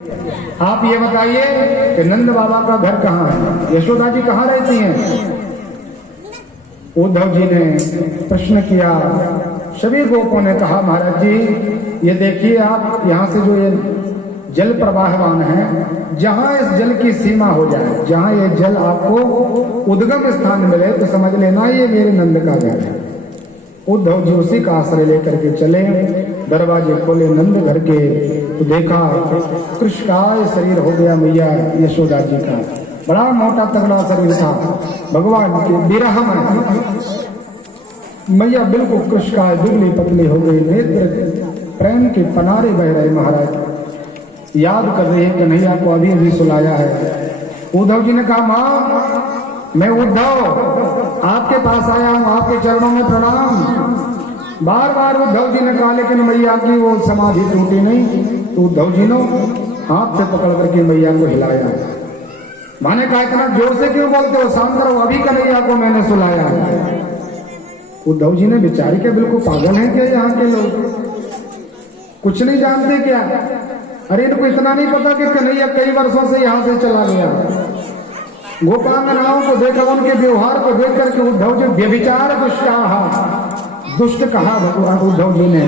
आप ये बताइए कि नंद बाबा का घर कहाँ है, यशोदा जी कहाँ रहती हैं? उद्धव जी ने प्रश्न किया। सभी गोपों ने कहा महाराज जी ये देखिए आप यहाँ से जो ये जल प्रवाहवान है, जहाँ इस जल की सीमा हो जाए, जहाँ ये जल आपको उद्गम स्थान मिले तो समझ लेना ये मेरे नंद का घर है। उद्धव जी उसी का आश्रय लेकर के चले, दरवाजे खोले नंद घर के तो देखा कृष्णकाय शरीर हो गया मैया यशोदा जी का। बड़ा मोटा तगड़ा शरीर था भगवान के विरह में। मैया बिल्कुल कृष्णकाय दुबली पतली हो गई, नेत्र प्रेम के पनारे बह रहे। महाराज याद कर रहे हैं कन्हैया को अभी अभी सुलाया है। उद्धव जी ने कहा माँ मैं उद्धव आपके पास आया हूँ, आपके चरणों में प्रणाम। बार बार उद्धव जी ने कहा लेकिन मैया की वो समाधि टूटी नहीं। तो उद्धव जी ने हाथ से पकड़ करके मैया को हिलाया। माने कहा इतना जोर से क्यों बोलते हो, शांत रहो, अभी कन्हैया को मैंने सुलाया। उद्धव जी ने बेचारी के बिल्कुल पागल हैं क्या यहाँ के लोग, कुछ नहीं जानते क्या? अरे इनको इतना नहीं पता कि कन्हैया कई वर्षों से यहाँ से चला गया। गोपांगनाओं को देखा, उनके व्यवहार को देख करके उद्धव जी व्यभिचार दुष्ट कहा भगवान उद्धव जी ने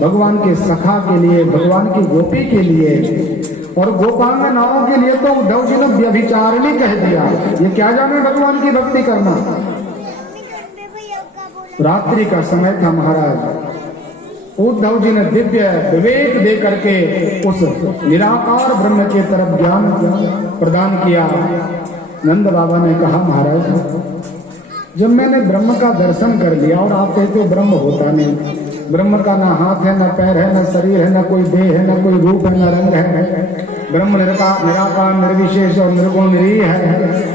भगवान के सखा के लिए, भगवान की गोपी के लिए और गोपांगनाओं के लिए तो उद्धव जी ने व्यभिचारिणी कह दिया। ये क्या जाने भगवान की भक्ति करना। रात्रि का समय था महाराज। उद्धव जी ने दिव्य विवेक दे करके उस निराकार ब्रह्म के तरफ ज्ञान प्रदान किया। नंद बाबा ने कहा महाराज जब मैंने ब्रह्म का दर्शन कर लिया, और आप कहते हो ब्रह्म होता नहीं, ब्रह्म का ना हाथ है, ना पैर है, ना शरीर है, ना कोई देह है, ना कोई रूप है, ना रंग है, ब्रह्म निराकार निर्विशेष और निर्गुण निरीह है,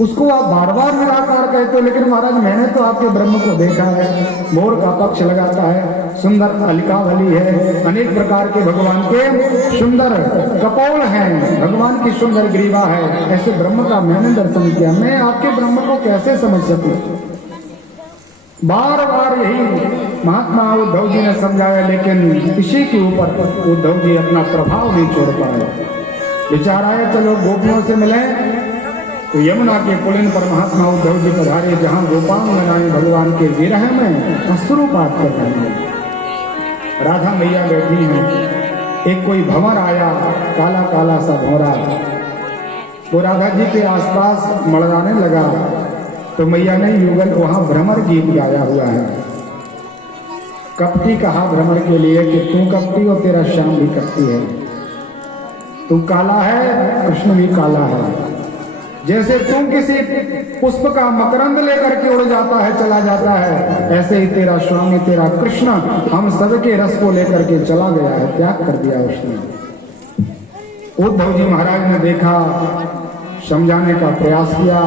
उसको आप बार बार निराकार कहते हो। लेकिन महाराज मैंने तो आपके ब्रह्म को देखा है, मोर का पक्ष लगाता है, सुंदर अलकावली है, अनेक प्रकार के भगवान के सुंदर कपोल हैं, भगवान की सुंदर ग्रीवा है, ऐसे ब्रह्म का मैंने दर्शन किया। मैं आपके ब्रह्म को कैसे समझ सकूं? बार बार यही महात्मा उद्धव जी ने समझाया, लेकिन इसी के ऊपर उद्धव जी अपना प्रभाव नहीं छोड़ पाए। विचार आया चलो गोपियों से मिले। तो यमुना के पुलिन पर महात्मा उद्धव जी पधारे, जहाँ गोपांगनाएं भगवान के विरह में अश्रुपात कर रही हैं। राधा मैया बैठी हैं। एक कोई भंवर आया, काला काला सा भंवरा, वो राधा जी के आसपास मड़राने लगा। तो मैया ने युगल वहां भ्रमर गीत गाया हुआ है। कपटी कहा भ्रमर के लिए कि तू कपटी और तेरा श्याम भी कपटी है, तू काला है कृष्ण भी काला है। जैसे तुम किसी पुष्प का मकरंद लेकर के उड़ जाता है, चला जाता है, ऐसे ही तेरा स्वामी तेरा कृष्ण हम सबके रस को लेकर के चला गया है, त्याग कर दिया उसने। उद्धव जी महाराज ने देखा, समझाने का प्रयास किया,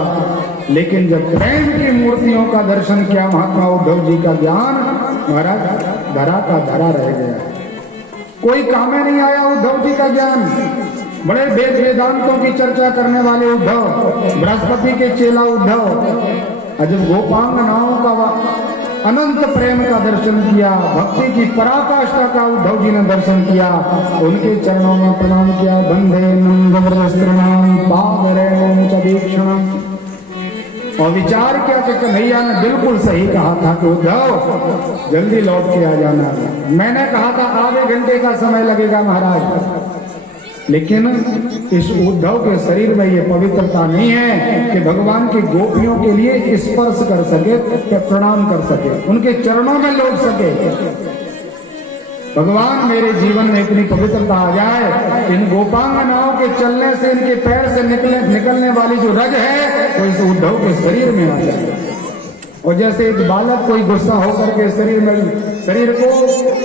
लेकिन जब प्रेम की मूर्तियों का दर्शन किया महात्मा उद्धव जी का ज्ञान महाराज धरा का धरा रह गया। कोई काम में नहीं आया उद्धव जी का ज्ञान। बड़े वेद वेदांतों की चर्चा करने वाले उद्धव, बृहस्पति के चेला उद्धव, जब गोपांगनाओं का अनंत प्रेम का दर्शन किया, भक्ति की पराकाष्ठा का उद्धव जी ने दर्शन किया, उनके चरणों में प्रणाम किया। बंधे नंदनाम पादरेणुं च वीक्षणम्। और विचार किया कि कन्हैया ने बिल्कुल सही कहा था कि उद्धव जल्दी लौट के आ जाना। मैंने कहा था आधे घंटे का समय लगेगा महाराज, लेकिन इस उद्धव के शरीर में ये पवित्रता नहीं है कि भगवान की गोपियों के लिए स्पर्श कर सके, प्रणाम कर सके, उनके चरणों में लौट सके। भगवान मेरे जीवन में इतनी पवित्रता आ जाए, इन गोपांगनाओं के चलने से इनके पैर से निकलने वाली जो रग है वो इस उद्धव के शरीर में आ जाए। और जैसे एक बालक कोई गुस्सा होकर के शरीर को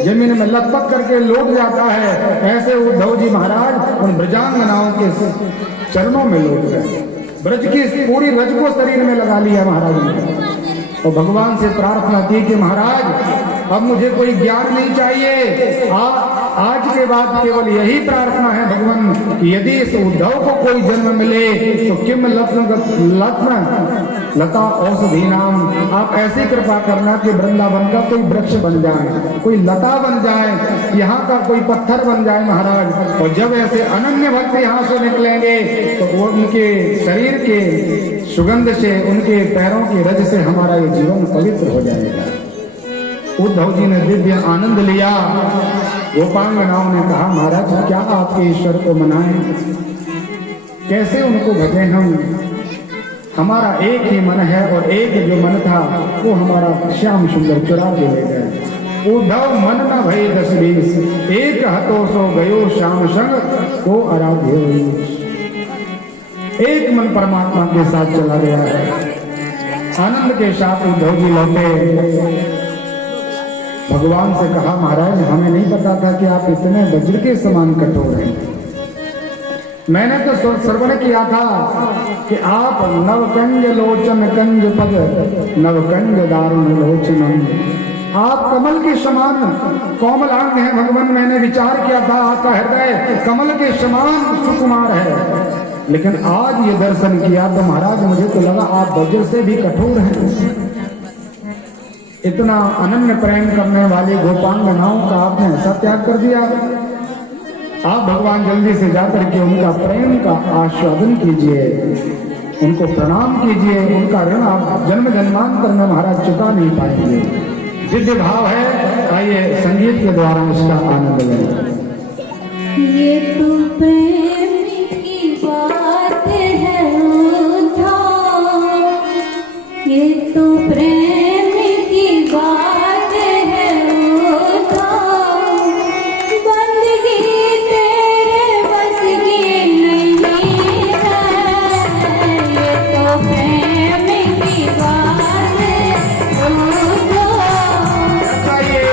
जमीन में लपक करके लौट जाता है, ऐसे उद्धव जी महाराज उन ब्रजांगनाओं के चरणों में लौट गए। ब्रज की पूरी रज को शरीर में लगा लिया महाराज ने। और भगवान से प्रार्थना की कि महाराज अब मुझे कोई ज्ञान नहीं चाहिए, आज के बाद केवल यही प्रार्थना है भगवान कि यदि इस उद्धव को कोई जन्म मिले तो किम लता औषधि नाम, आप ऐसी कृपा करना कि वृंदावन का कोई वृक्ष बन जाए, कोई लता बन जाए, यहाँ का कोई पत्थर बन जाए महाराज। और जब ऐसे अनन्य भक्त यहाँ से निकलेंगे तो वो उनके शरीर के सुगंध से, उनके पैरों की रज से हमारा ये जीवन पवित्र हो जाएगा। उद्धव जी ने दिव्य आनंद लिया। गोपांगनाओं ने कहा महाराज क्या आपके ईश्वर को मनाएं, कैसे उनको भजें हम, हमारा एक ही मन है और एक जो मन था वो हमारा श्याम सुंदर चुरा के ले गए। उद्धव मन न भई 10-20, एक हतो सो गयो श्याम संग को आराध्य। एक मन परमात्मा के साथ चला गया है। आनंद के साथ उद्धव जी लौटे, भगवान से कहा महाराज हमें नहीं पता था कि आप इतने वज्र के समान कठोर हैं। मैंने तो श्रवण किया था कि आप नवकंज लोचन कंज पद नवकंज दारुण लोचन, आप कमल के समान कोमलांग हैं भगवान। मैंने विचार किया था आपका हृदय कमल के समान सुकुमार है, लेकिन आज ये दर्शन किया तो महाराज मुझे तो लगा आप वज्र से भी कठोर हैं। इतना अनन्य प्रेम करने वाली गोपांगनाओं का आपने ऐसा त्याग कर दिया। आप भगवान जल्दी से जाकर के उनका प्रेम का आस्वादन कीजिए, उनको प्रणाम कीजिए, उनका ऋण आप जन्म जन्मांतर में महाराज चुका नहीं पाएंगे। दिव्य भाव है, आइए संगीत के द्वारा इसका आनंद लें। ये तो प्रेम की बात है उद्धव, ये तो प्रेम की बात है उद्धव, बंदगी तेरे बस की नहीं है, ये तो प्रेम की बात है उद्धव,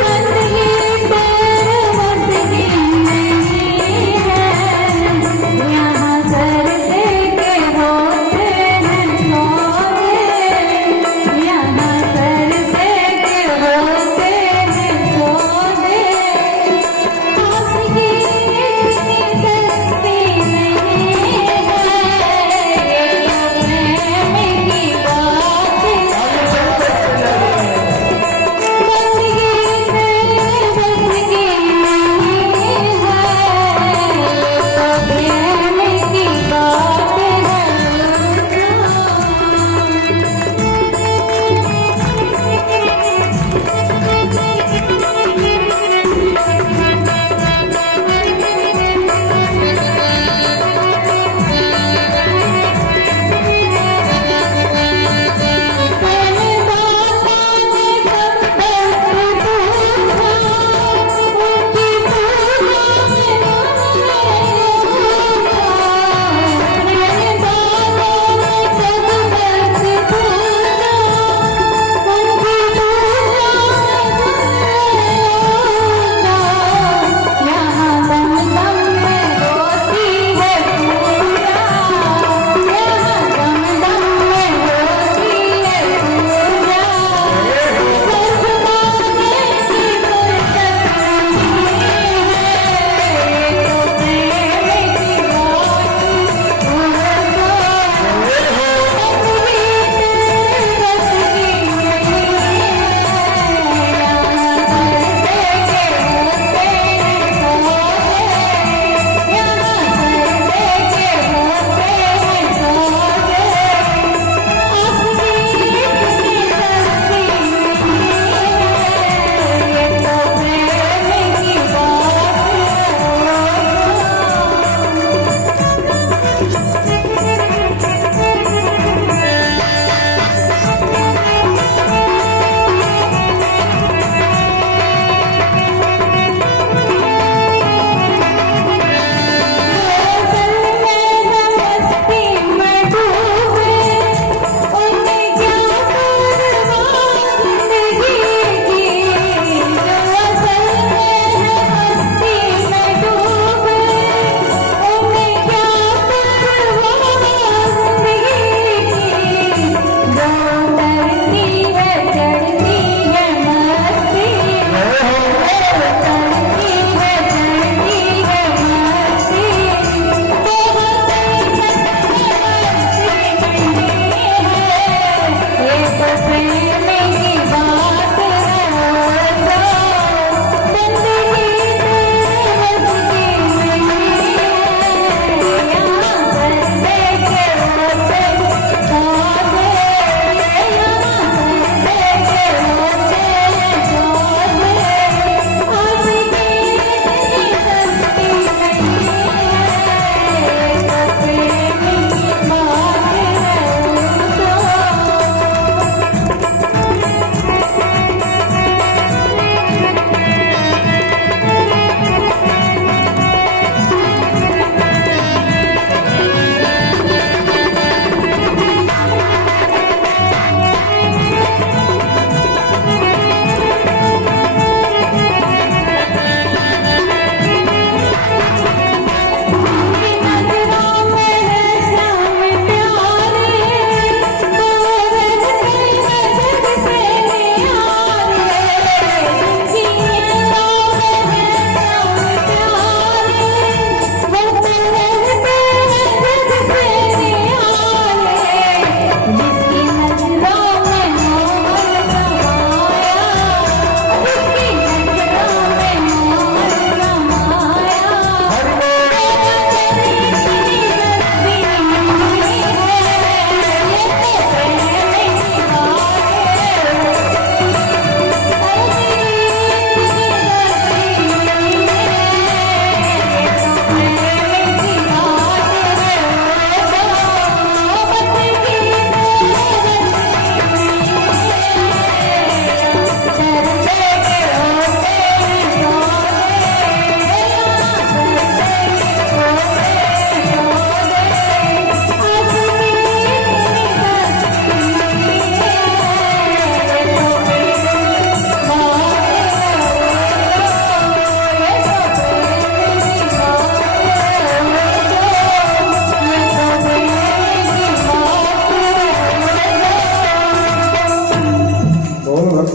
बंदगी तेरे बस की नहीं है।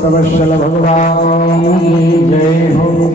भक्तवत्सल भगवान की जय हो।